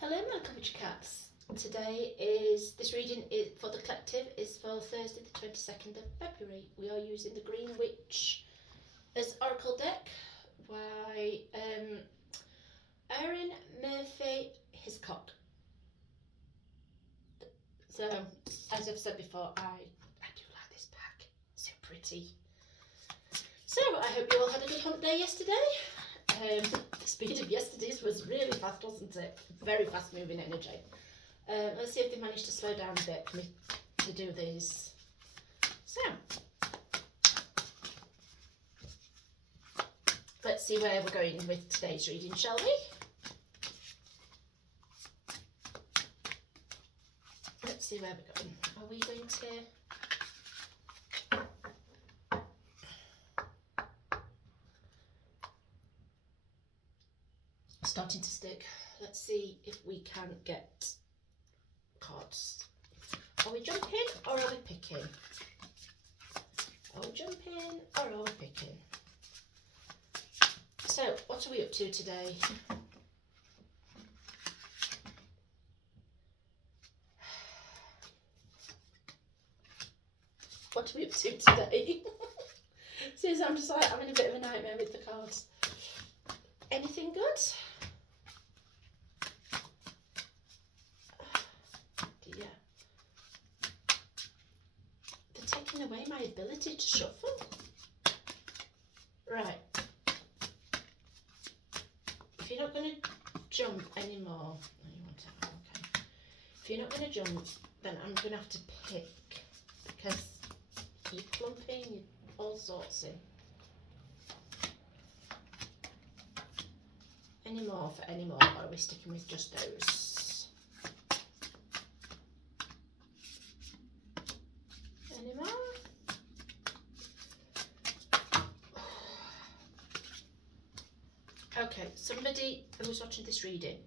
Hello my witchycats. Today is, this reading is for the collective is for Thursday the 22nd of February. We are using the Green Witch as Oracle deck by Arin Murphy-Hiscock. So, as I've said before, I do like this pack. It's so pretty. So, I hope you all had a good hump day yesterday. The speed of yesterday's was really fast, wasn't it? Very fast moving energy. Let's see if they managed to slow down a bit for me to do these. So, let's see where we're going with today's reading, shall we? Let's see where we're going. Are we going to... Starting to stick. Let's see if we can get cards. Are we jumping or are we picking? Are we jumping or are we picking? So, what are we up to today? What are we up to today? Seriously, I'm just like having a bit of a nightmare with the cards. Anything good? Dear. They're taking away my ability to shuffle. Right. If you're not going to jump anymore, okay. If you're not going to jump, then I'm going to have to pick because you're clumping all sorts in. Any more for any more, or are we sticking with just those? Any more? Okay, somebody who's watching this reading,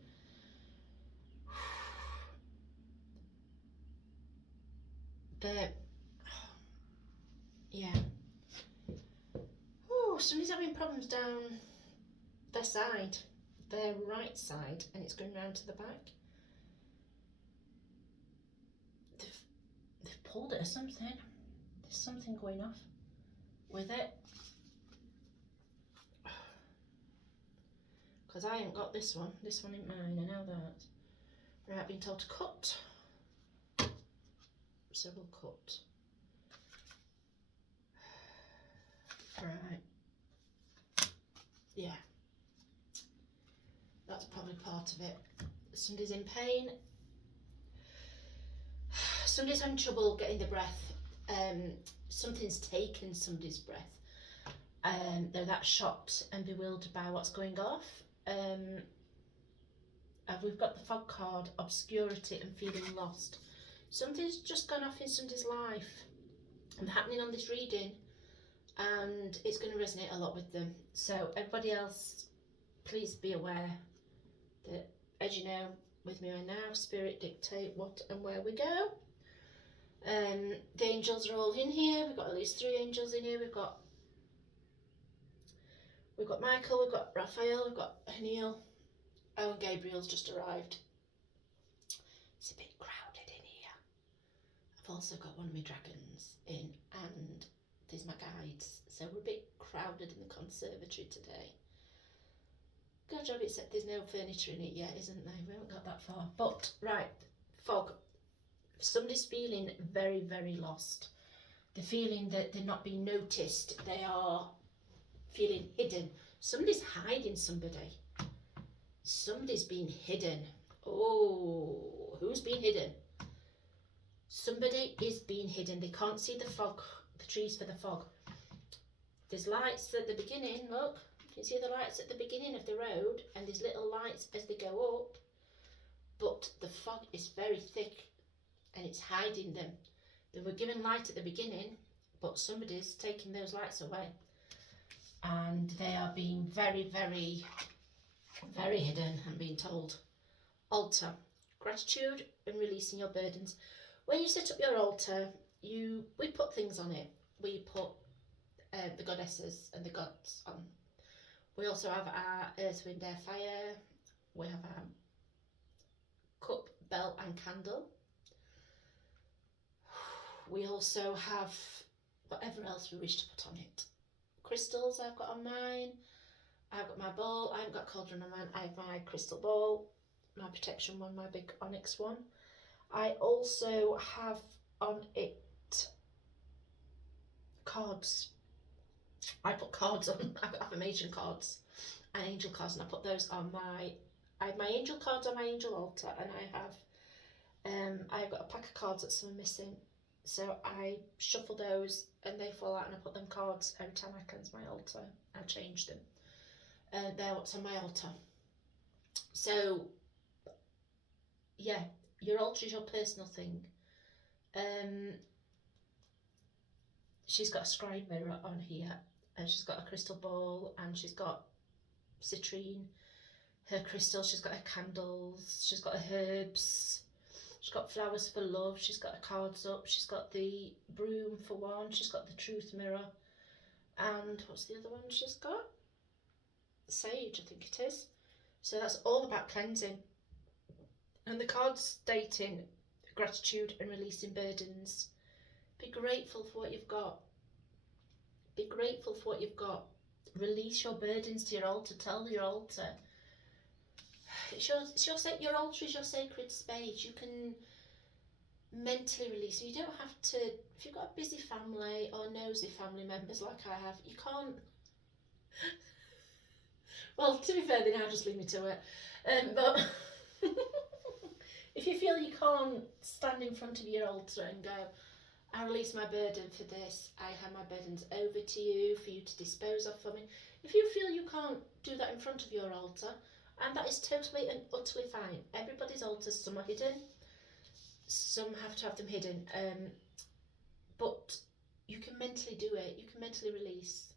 somebody's having problems down their side, their right side, and it's going round to the back. They've pulled it or something. There's something going off with it. Because I ain't got this one. This one ain't mine, I know that. Right, I've been told to cut. So we'll cut. Right. Yeah. That's probably part of it. Somebody's in pain. Somebody's having trouble getting the breath. Something's taken somebody's breath. They're that shocked and bewildered by what's going off. We've got the fog card, obscurity and feeling lost. Something's just gone off in somebody's life and happening on this reading, and it's going to resonate a lot with them. So everybody else, please be aware that, as you know, with me right now, spirit dictate what and where we go. The angels are all in here. We've got at least 3 angels in here. We've got Michael, we've got Raphael, we've got Neil. Oh, and Gabriel's just arrived. It's a bit crowded in here. I've also got one of my dragons in, and there's my guides. So we're a bit crowded in the conservatory today. Good job, except there's no furniture in it yet, isn't there? We haven't got that far. But, right, fog. Somebody's feeling very, very lost. They're feeling that they're not being noticed. They are feeling hidden. Somebody's hiding somebody. Somebody's being hidden. Oh, who's being hidden? Somebody is being hidden. They can't see the fog, the trees for the fog. There's lights at the beginning, look. You can see the lights at the beginning of the road, and there's little lights as they go up. But the fog is very thick and it's hiding them. They were given light at the beginning, but somebody's taking those lights away. And they are being very, very, very hidden and being told. Altar. Gratitude and releasing your burdens. When you set up your altar, we put things on it. We put the goddesses and the gods on. We also have our earth, wind, air, fire. We have our bell and candle. We also have whatever else we wish to put on it. Crystals I've got on mine. I've got my bowl. I haven't got cauldron on mine. I have my crystal bowl, my protection one, my big onyx one. I also have on it cards. I put cards on. I've got affirmation cards and angel cards, and I put those on my. I have my angel cards on my angel altar, and I've got a pack of cards that some are missing. So I shuffle those and they fall out, and I put them cards every time I cleanse my altar. I change them. They're what's on my altar. So yeah, your altar is your personal thing. She's got a scribe mirror on here, and she's got a crystal bowl, and she's got citrine, her crystals, she's got her candles, she's got her herbs, she's got flowers for love, she's got her cards up, she's got the broom for one, she's got the truth mirror, and what's the other one she's got? Sage, I think it is. So that's all about cleansing. And the cards stating gratitude and releasing burdens. Be grateful for what you've got. Be grateful for what you've got. Release your burdens to your altar. Tell your altar. Your altar is your sacred space. You can mentally release. You don't have to, if you've got a busy family or nosy family members like I have, you can't. Well, to be fair, they now just leave me to it. But if you feel you can't stand in front of your altar and go, I release my burden for this, I hand my burdens over to you for you to dispose of for me. If you feel you can't do that in front of your altar, and that is totally and utterly fine. Everybody's altars, some are hidden, some have to have them hidden. But you can mentally do it, you can mentally release.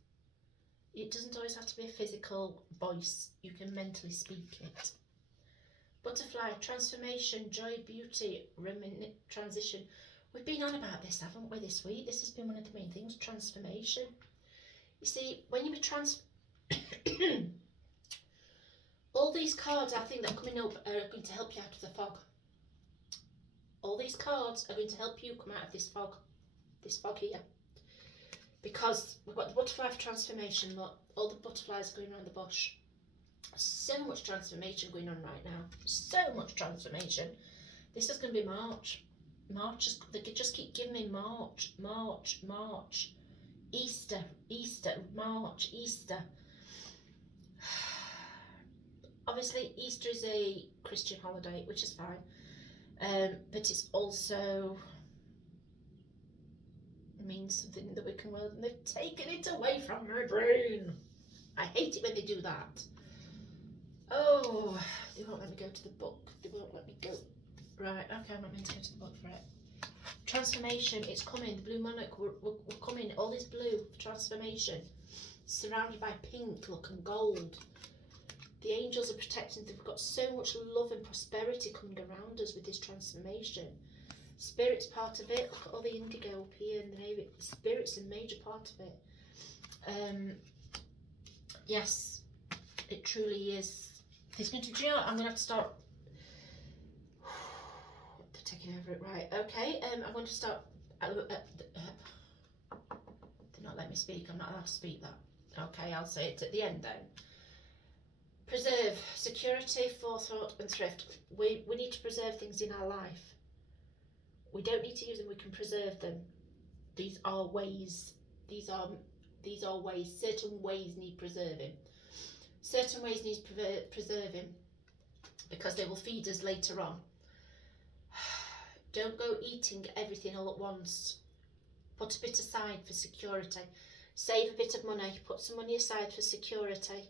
It doesn't always have to be a physical voice, you can mentally speak it. Butterfly, transformation, joy, beauty, transition. We've been on about this, haven't we, this week? This has been one of the main things, transformation. You see, when you be all these cards, I think, that are coming up are going to help you out of the fog. All these cards are going to help you come out of this fog here. Because we've got the butterfly for transformation, look, all the butterflies are going around the bush. So much transformation going on right now. So much transformation. This is going to be March. They could just keep giving me March. Easter, March, Easter. Obviously, Easter is a Christian holiday, which is fine. But it's also means something in the Wiccan world, and they've taken it away from my brain. I hate it when they do that. Oh, they won't let me go to the book. They won't let me go. Right, okay, I'm not meant to go to the book for it. Transformation, it's coming. The blue monarch, we're coming. All this blue, transformation. Surrounded by pink, look, and gold. The angels are protecting. They've got so much love and prosperity coming around us with this transformation. Spirit's part of it. Look at all the indigo up here in the navy. Spirit's a major part of it. Yes, it truly is. It's going to, do you know what? I'm going to have to start. They're taking over it, right? Okay. I'm going to start. They're not letting me speak. I'm not allowed to speak that. Okay, I'll say it at the end then. Preserve, security, forethought, and thrift. We need to preserve things in our life. We don't need to use them, we can preserve them. These are ways. These are ways. Certain ways need preserving. Certain ways need preserving because they will feed us later on. Don't go eating everything all at once. Put a bit aside for security. Save a bit of money. Put some money aside for security.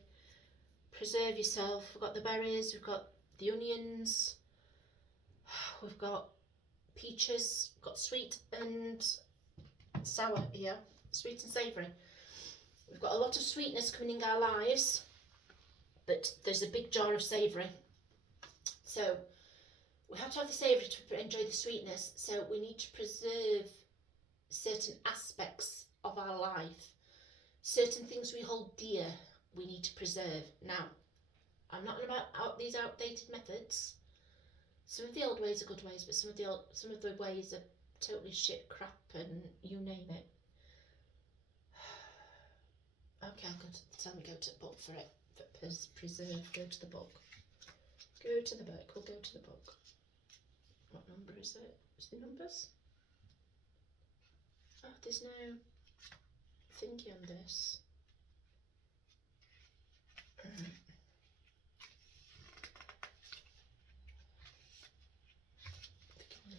Preserve yourself. We've got the berries, we've got the onions, we've got peaches, we've got sweet and sour here, sweet and savoury. We've got a lot of sweetness coming in our lives, but there's a big jar of savoury. So we have to have the savoury to enjoy the sweetness, so we need to preserve certain aspects of our life. Certain things we hold dear, we need to preserve. Now, I'm not about these outdated methods. Some of the old ways are good ways, but some of the ways are totally shit, crap, and you name it. Okay, I'll go to, tell me go to the book for it. For preserve, go to the book. Go to the book, we'll go to the book. What number is it? Is the numbers? Oh, there's no thingy on this.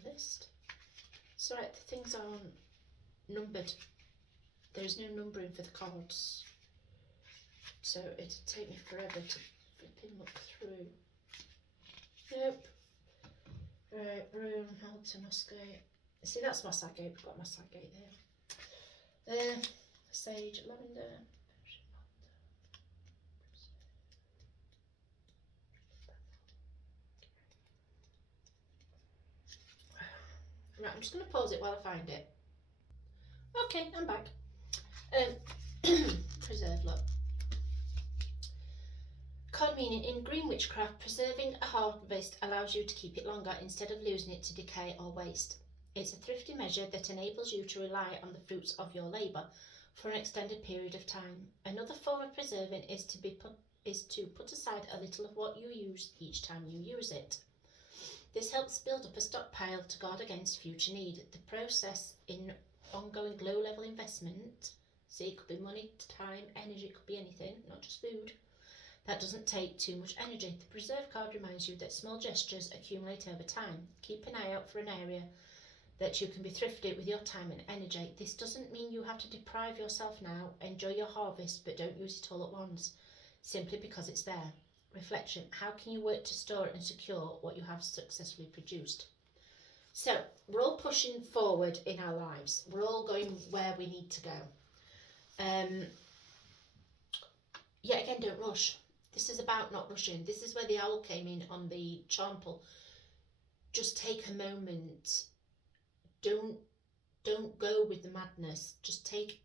List. It's alright, the things aren't numbered. There's no numbering for the cards. So it'd take me forever to flipping look through. Nope. Right, Broom, Halton, Osgate. See, that's my Sagate. We've got my Sagate there. There, Sage, Lavender. Right, I'm just going to pause it while I find it. Okay, I'm back. Preserve, look. Card meaning: in green witchcraft, preserving a harvest allows you to keep it longer instead of losing it to decay or waste. It's a thrifty measure that enables you to rely on the fruits of your labour for an extended period of time. Another form of preserving is to put aside a little of what you use each time you use it. This helps build up a stockpile to guard against future need. The process in ongoing low-level investment, see, it could be money, time, energy, it could be anything, not just food, that doesn't take too much energy. The preserve card reminds you that small gestures accumulate over time. Keep an eye out for an area that you can be thrifty with your time and energy. This doesn't mean you have to deprive yourself now. Enjoy your harvest, but don't use it all at once, simply because it's there. Reflection: how can you work to store and secure what you have successfully produced? So we're all pushing forward in our lives. We're all going where we need to go. Yet again, don't rush. This is about not rushing. This is where the owl came in on the charm pull. Just take a moment. Don't go with the madness. Just take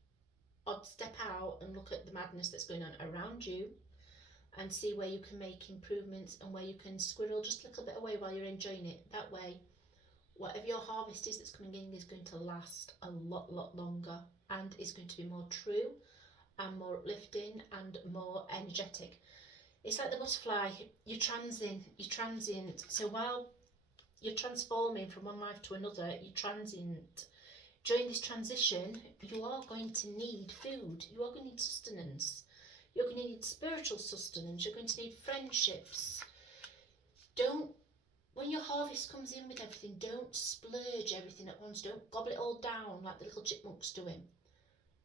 odd step out and look at the madness that's going on around you and see where you can make improvements and where you can squirrel just a little bit away while you're enjoying it. That way, whatever your harvest is that's coming in is going to last a lot longer and is going to be more true and more uplifting and more energetic. It's like the butterfly, you're transient. So while you're transforming from one life to another, you're transient. During this transition, you are going to need food. You are going to need sustenance. You're going to need spiritual sustenance. You're going to need friendships. When your harvest comes in with everything, don't splurge everything at once. Don't gobble it all down like the little chipmunk's doing.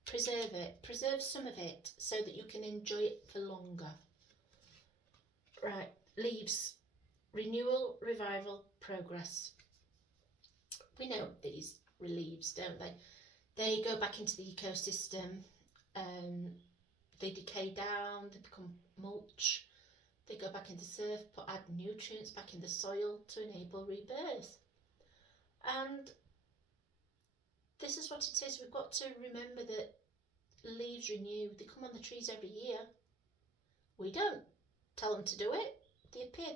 Preserve it. Preserve some of it so that you can enjoy it for longer. Right, leaves. Renewal, revival, progress. We know these leaves, don't they? They go back into the ecosystem. They decay down, they become mulch. They go back into the earth, add nutrients back in the soil to enable rebirth. And this is what it is. We've got to remember that leaves renew. They come on the trees every year. We don't tell them to do it. They appear.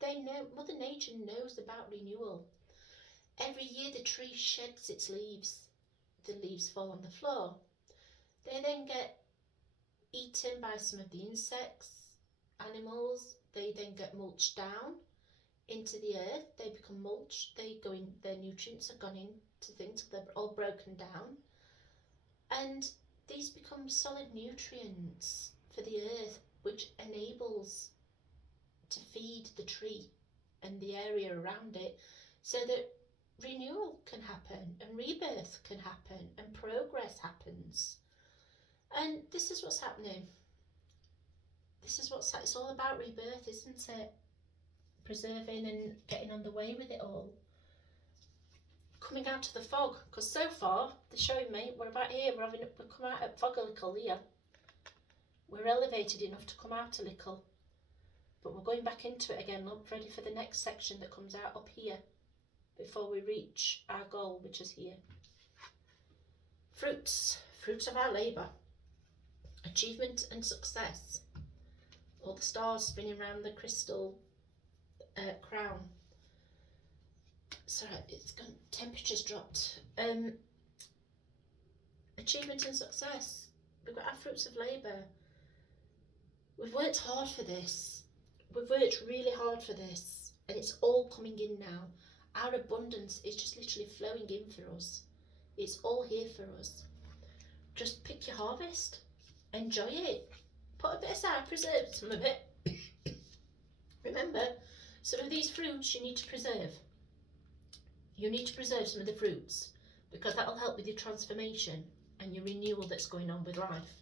They know. Mother Nature knows about renewal. Every year the tree sheds its leaves. The leaves fall on the floor. They then get eaten by some of the insects, animals. They then get mulched down into the earth. They become mulch. They go in. Their nutrients are gone into things. They're all broken down, and these become solid nutrients for the earth, which enables to feed the tree and the area around it, so that renewal can happen and rebirth can happen and progress happens. And this is what's happening. It's all about rebirth, isn't it? Preserving and getting on the way with it all. Coming out of the fog, because so far they're showing me we're about here. We've come out of fog a little here. We're elevated enough to come out a little, but we're going back into it again. Look, ready for the next section that comes out up here before we reach our goal, which is here. Fruits of our labour. Achievement and success. All the stars spinning around the crystal crown. Sorry, it's gone. Temperature's dropped. Achievement and success. We've got our fruits of labour. We've worked hard for this. We've worked really hard for this, and it's all coming in now. Our abundance is just literally flowing in for us. It's all here for us. Just pick your harvest. Enjoy it. Put a bit aside, preserve some of it. Remember, some of these fruits you need to preserve. You need to preserve some of the fruits because that will help with your transformation and your renewal that's going on with life.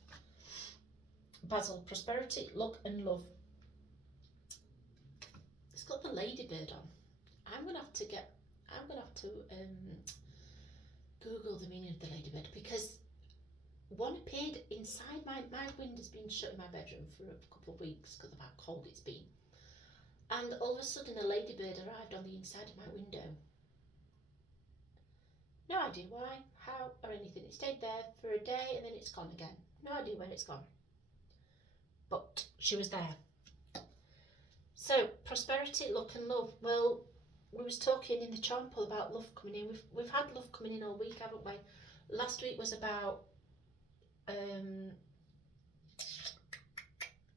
Basil, prosperity, luck and love. It's got the ladybird on. I'm gonna have to Google the meaning of the ladybird, because one appeared inside my window's been shut in my bedroom for a couple of weeks because of how cold it's been. And all of a sudden a ladybird arrived on the inside of my window. No idea why, how, or anything. It stayed there for a day and then it's gone again. No idea when it's gone. But she was there. So, prosperity, luck and love. Well, we was talking in the charm pool about love coming in. We've had love coming in all week, haven't we? Last week was about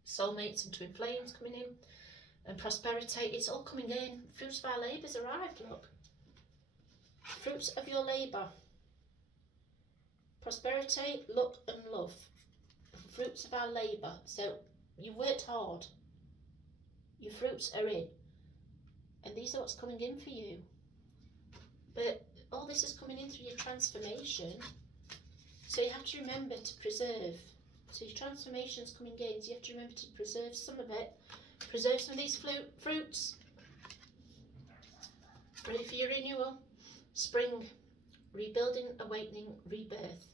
soulmates and twin flames coming in. And prosperity, it's all coming in. Fruits of our labour's arrived, look. Fruits of your labour. Prosperity, luck and love. Fruits of our labour. So you've worked hard. Your fruits are in. And these are what's coming in for you. But all this is coming in through your transformation. So you have to remember to preserve. So your transformation's coming in, so you have to remember to preserve some of it. Preserve some of these fruits. Ready for your renewal. Spring. Rebuilding, awakening, rebirth.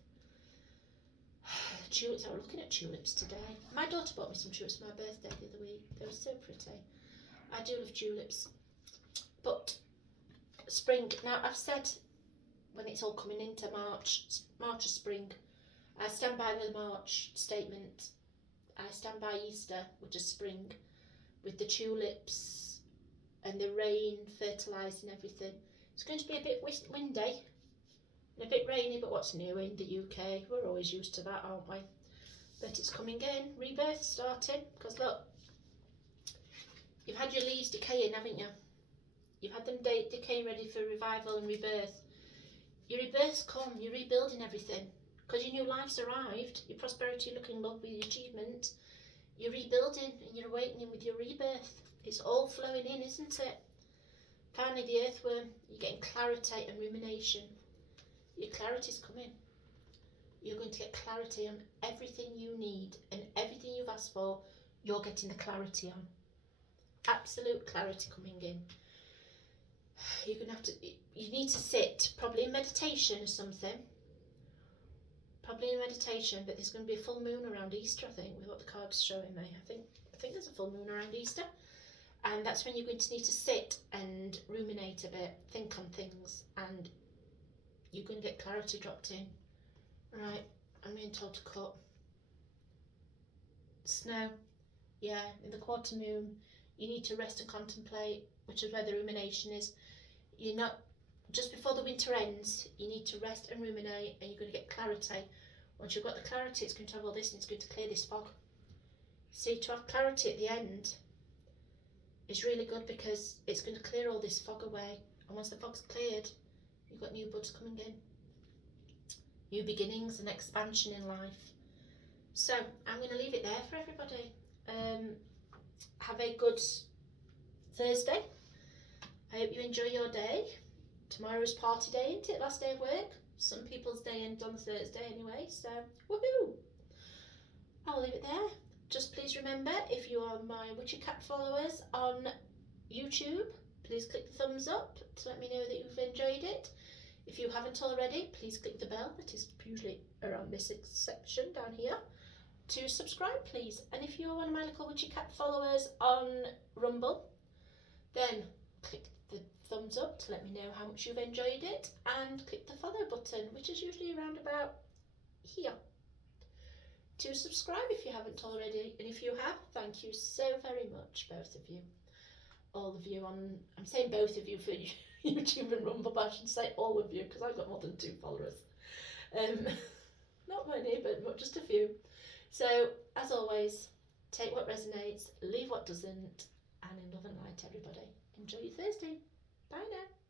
Tulips. I was looking at tulips today. My daughter bought me some tulips for my birthday the other week. They were so pretty. I do love tulips. But spring. Now I've said when it's all coming into March or spring, I stand by the March statement. I stand by Easter, which is spring, with the tulips and the rain fertilising everything. It's going to be a bit windy and a bit rainy, but what's new in the UK? We're always used to that, aren't we? But it's coming in, rebirth starting, because look, you've had your leaves decaying, haven't you? You've had them decaying ready for revival and rebirth. Your rebirth's come, you're rebuilding everything, because your new life's arrived, your prosperity, looking love with your achievement. You're rebuilding and you're awakening with your rebirth. It's all flowing in, isn't it? Finally, the earthworm, you're getting clarity and rumination. Your clarity's coming. You're going to get clarity on everything you need, and everything you've asked for, you're getting the clarity on. Absolute clarity coming in. You're going to have to, you need to sit, probably in meditation or something. Probably in meditation, but there's going to be a full moon around Easter, I think, with what the card's showing me. I think there's a full moon around Easter. And that's when you're going to need to sit and ruminate a bit, think on things, and you're going to get clarity dropped in. Right, I'm being told to cut. Snow. Yeah, in the quarter moon, you need to rest and contemplate, which is where the rumination is. You're not, just before the winter ends, you need to rest and ruminate, and you're going to get clarity. Once you've got the clarity, it's going to have all this, and it's going to clear this fog. See, to have clarity at the end is really good, because it's going to clear all this fog away. And once the fog's cleared, you've got new buds coming in. New beginnings and expansion in life. So, I'm going to leave it there for everybody. Have a good Thursday. I hope you enjoy your day. Tomorrow's party day, isn't it? Last day of work. Some people's day ends on Thursday anyway, so woohoo! I'll leave it there. Just please remember, if you are my witchycat followers on YouTube, please click the thumbs up to let me know that you've enjoyed it. If you haven't already, please click the bell that is usually around this section down here to subscribe, please. And if you're one of my little witchycat followers on Rumble, then click the thumbs up to let me know how much you've enjoyed it, and click the follow button, which is usually around about here, to subscribe if you haven't already. And if you have, thank you so very much, both of you. All of you on, I'm saying both of you for YouTube and Rumble, but I should say all of you because I've got more than 2 followers. Not many, but just a few. So, as always, take what resonates, leave what doesn't, and in love and light, everybody. Enjoy your Thursday. Bye now.